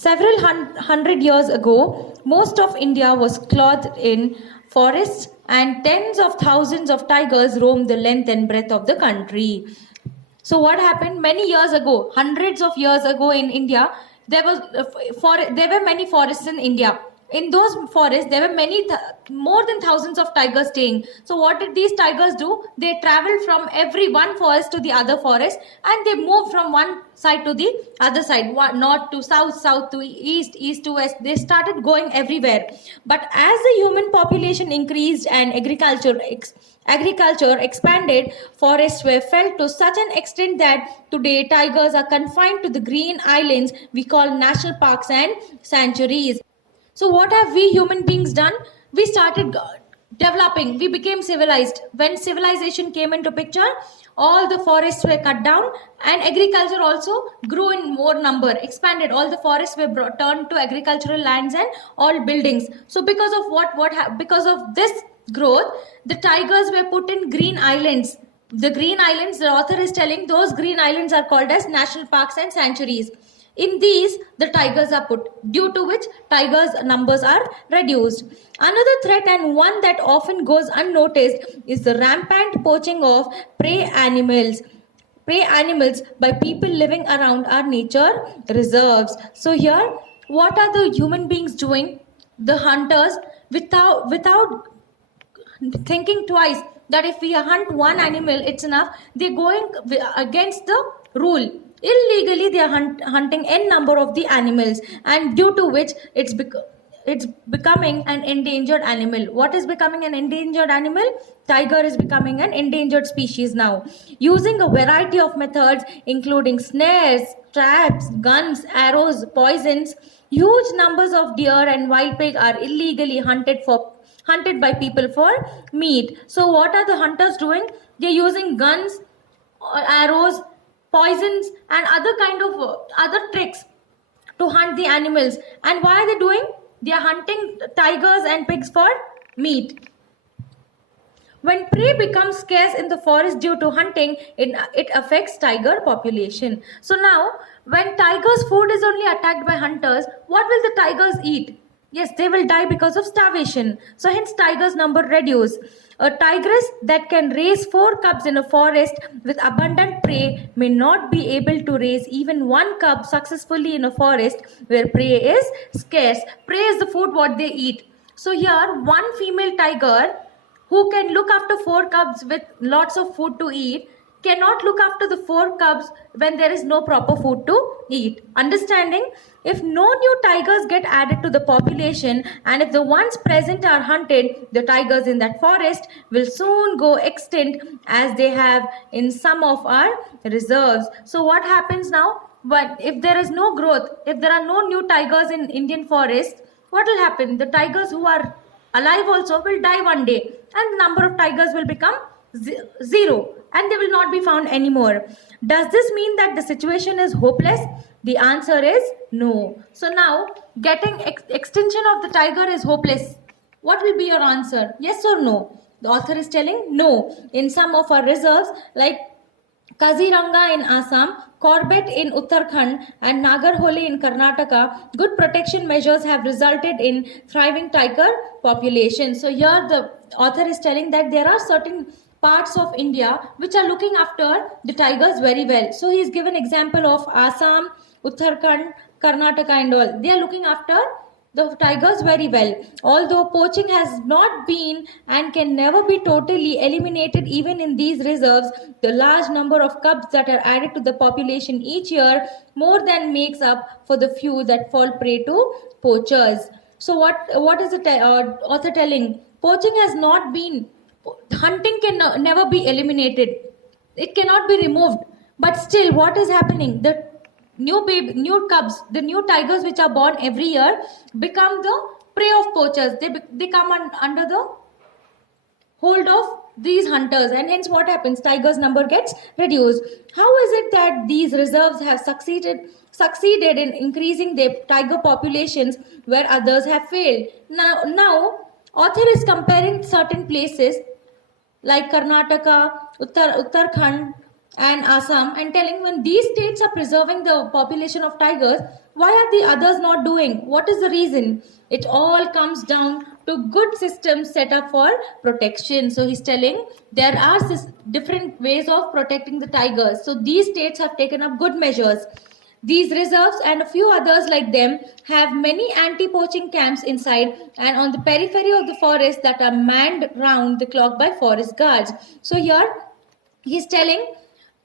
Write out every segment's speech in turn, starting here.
Several hundred years ago, most of India was clothed in forests, and tens of thousands of tigers roamed the length and breadth of the country. So what happened many years ago, hundreds of years ago in India, there were many forests in India. In those forests, there were more than thousands of tigers staying. So what did these tigers do? They traveled from every one forest to the other forest, and they moved from one side to the other side, north to south, south to east, east to west. They started going everywhere. But as the human population increased and agriculture expanded, forests were felled to such an extent that today tigers are confined to the green islands we call national parks and sanctuaries. So what have we human beings done? We started developing. We became civilized. When civilization came into picture, all the forests were cut down, and agriculture also grew in more number, expanded. All the forests were turned to agricultural lands and all buildings. So because of because of this growth, the tigers were put in green islands. The green islands, the author is telling, those green islands are called as national parks and sanctuaries. In these, the tigers are put, due to which tigers' numbers are reduced. Another threat, and one that often goes unnoticed, is the rampant poaching of prey animals by people living around our nature reserves. So here, what are the human beings doing? The hunters, without thinking twice, that if we hunt one animal, it's enough, they're going against the rule. Illegally, they are hunting n number of the animals, and due to which it's becoming an endangered animal. What is becoming an endangered animal? Tiger is becoming an endangered species now. Using a variety of methods, including snares, traps, guns, arrows, poisons, huge numbers of deer and wild pig are illegally hunted by people for meat. So what are the hunters doing? They're using guns, arrows, poisons, and other kind of other tricks to hunt the animals. And why are they doing? They are hunting tigers and pigs for meat. When prey becomes scarce in the forest due to hunting, it affects tiger population. So now, when tigers' food is only attacked by hunters, what will the tigers eat? Yes, they will die because of starvation. So hence tigers' number reduce. A tigress that can raise 4 cubs in a forest with abundant prey may not be able to raise even 1 cub successfully in a forest where prey is scarce. Prey is the food what they eat. So here, one female tiger who can look after 4 cubs with lots of food to eat cannot look after the 4 cubs when there is no proper food to eat. Understanding? If no new tigers get added to the population, and if the ones present are hunted, the tigers in that forest will soon go extinct, as they have in some of our reserves. So what happens now? But if there is no growth, if there are no new tigers in Indian forest, what will happen? The tigers who are alive also will die one day, and the number of tigers will become zero, and they will not be found anymore. Does this mean that the situation is hopeless? The answer is no. So now, getting extinction of the tiger is hopeless. What will be your answer? Yes or no? The author is telling no. In some of our reserves, like Kaziranga in Assam, Corbett in Uttarakhand, and Nagarholi in Karnataka, good protection measures have resulted in thriving tiger population. So here the author is telling that there are certain parts of India which are looking after the tigers very well. So he is given example of Assam, Uttarakhand, Karnataka and all. They are looking after the tigers very well. Although poaching has not been and can never be totally eliminated even in these reserves, the large number of cubs that are added to the population each year more than makes up for the few that fall prey to poachers. So what is the author telling? Poaching has not been, hunting can never be eliminated. It cannot be removed. But still, what is happening? The new cubs, the new tigers which are born every year become the prey of poachers. They come under the hold of these hunters, and hence what happens? Tigers' number gets reduced. How is it that these reserves have succeeded in increasing their tiger populations where others have failed? Now author is comparing certain places like Karnataka, Uttarakhand and Assam, and telling when these states are preserving the population of tigers, Why are the others not doing? What is the reason? It all comes down to good systems set up for protection. So he's telling there are different ways of protecting the tigers. So these states have taken up good measures. These reserves and a few others like them have many anti-poaching camps inside and on the periphery of the forest that are manned round the clock by forest guards. So here he's telling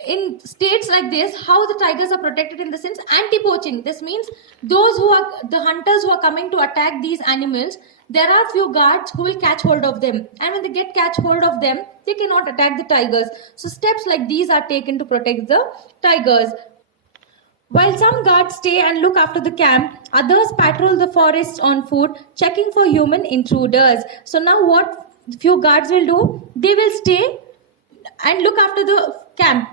in states like this how the tigers are protected in the sense anti-poaching. This means those who are the hunters who are coming to attack these animals, there are few guards who will catch hold of them, and when they catch hold of them, they cannot attack the tigers. So steps like these are taken to protect the tigers. While some guards stay and look after the camp, others patrol the forest on foot, checking for human intruders. So now what few guards will do? They will stay and look after the camp,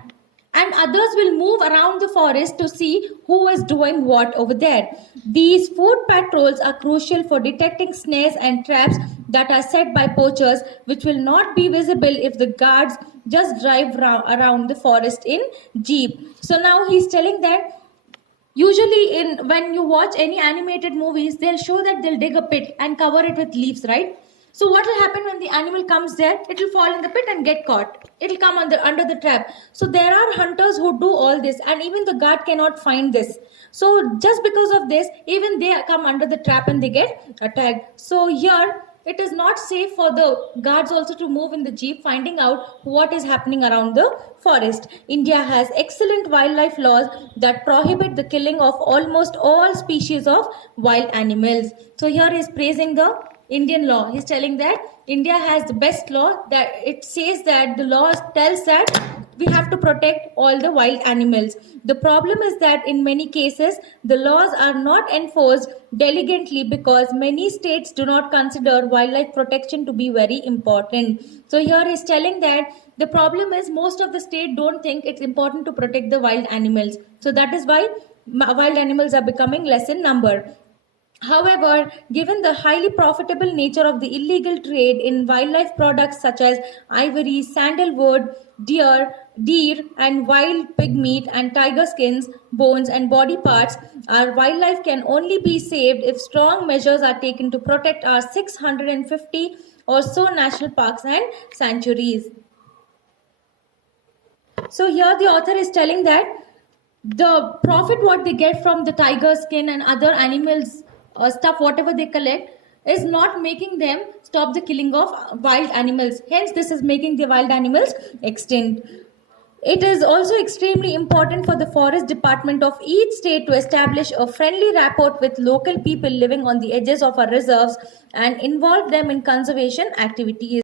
and others will move around the forest to see who is doing what over there. These foot patrols are crucial for detecting snares and traps that are set by poachers, which will not be visible if the guards just drive around the forest in jeep. So now he's telling that usually in when you watch any animated movies, they'll show that they'll dig a pit and cover it with leaves, right? So what will happen when the animal comes there? It will fall in the pit and get caught. It will come under the trap. So there are hunters who do all this, and even the guard cannot find this. So just because of this, even they come under the trap and they get attacked. So here it is not safe for the guards also to move in the jeep finding out what is happening around the forest. India has excellent wildlife laws that prohibit the killing of almost all species of wild animals. So here he is praising the Indian law. He's telling that India has the best law, that it says that the law tells that we have to protect all the wild animals. The problem is that in many cases, the laws are not enforced diligently because many states do not consider wildlife protection to be very important. So here he's telling that the problem is most of the states don't think it's important to protect the wild animals. So that is why wild animals are becoming less in number. However, given the highly profitable nature of the illegal trade in wildlife products such as ivory, sandalwood, deer, and wild pig meat and tiger skins, bones and body parts, our wildlife can only be saved if strong measures are taken to protect our 650 or so national parks and sanctuaries. So here the author is telling that the profit what they get from the tiger skin and other animals stuff whatever they collect is not making them stop the killing of wild animals. Hence this is making the wild animals extinct. It is also extremely important for the forest department of each state to establish a friendly rapport with local people living on the edges of our reserves and involve them in conservation activities.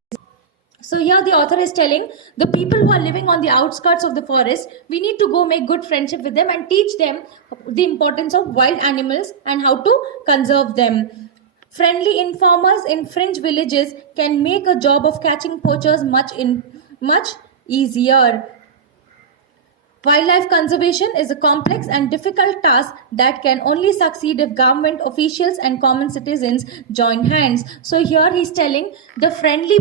So here the author is telling the people who are living on the outskirts of the forest, we need to go make good friendship with them and teach them the importance of wild animals and how to conserve them. Friendly informers in fringe villages can make a job of catching poachers much easier. Wildlife conservation is a complex and difficult task that can only succeed if government officials and common citizens join hands. So here he's telling the friendly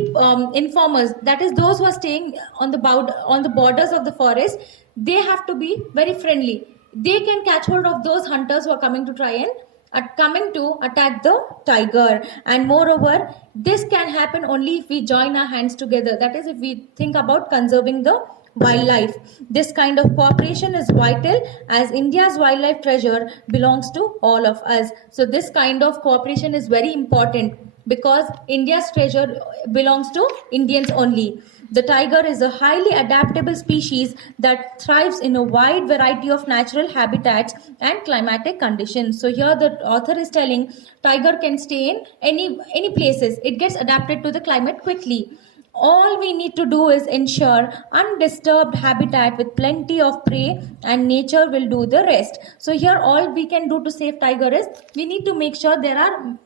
informers, that is those who are staying on the borders of the forest, they have to be very friendly. They can catch hold of those hunters who are coming to try and coming to attack the tiger. And moreover, this can happen only if we join our hands together. That is, if we think about conserving the wildlife. This kind of cooperation is vital as India's wildlife treasure belongs to all of us. So this kind of cooperation is very important because India's treasure belongs to Indians only. The tiger is a highly adaptable species that thrives in a wide variety of natural habitats and climatic conditions. So here the author is telling tiger can stay in any places. It gets adapted to the climate quickly. All we need to do is ensure undisturbed habitat with plenty of prey, and nature will do the rest. So here all we can do to save tiger is we need to make sure there are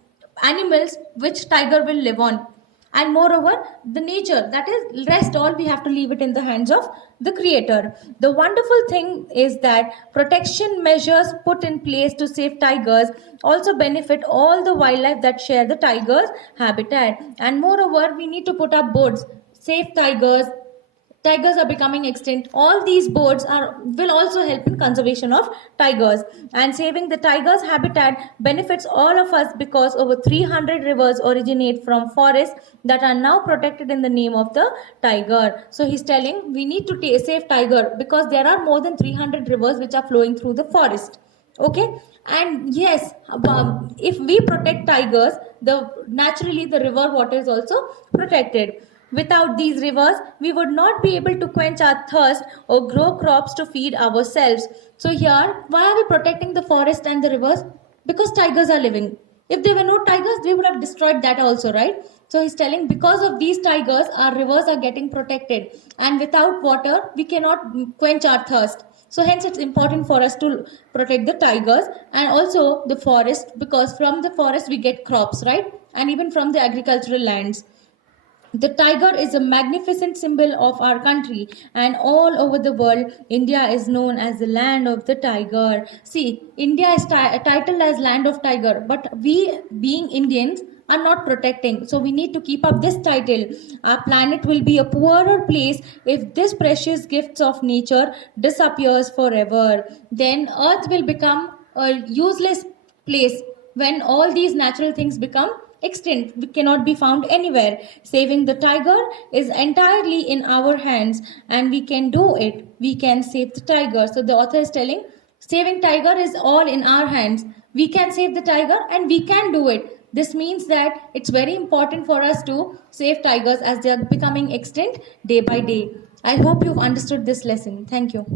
animals which tiger will live on. And moreover, the nature, that is rest all we have to leave it in the hands of the creator. The wonderful thing is that protection measures put in place to save tigers also benefit all the wildlife that share the tiger's habitat. And moreover, we need to put up boards, save tigers, tigers are becoming extinct. All these boards will also help in conservation of tigers, and saving the tigers habitat benefits all of us, because over 300 rivers originate from forests that are now protected in the name of the tiger. So he's telling we need to save tiger because there are more than 300 rivers which are flowing through the forest. Okay, and yes, if we protect tigers, naturally the river water is also protected. Without these rivers, we would not be able to quench our thirst or grow crops to feed ourselves. So here, why are we protecting the forest and the rivers? Because tigers are living. If there were no tigers, we would have destroyed that also, right? So he's telling because of these tigers, our rivers are getting protected, and without water, we cannot quench our thirst. So hence it's important for us to protect the tigers and also the forest, because from the forest we get crops, right? And even from the agricultural lands. The tiger is a magnificent symbol of our country, and all over the world, India is known as the land of the tiger. See, India is titled as land of tiger, but we, being Indians, are not protecting. So we need to keep up this title. Our planet will be a poorer place if this precious gifts of nature disappears forever. Then Earth will become a useless place when all these natural things become extinct. We cannot be found anywhere. Saving the tiger is entirely in our hands, and we can do it. We can save the tiger. So the author is telling saving tiger is all in our hands. We can save the tiger and we can do it. This means that it's very important for us to save tigers as they are becoming extinct day by day. I hope you've understood this lesson. Thank you.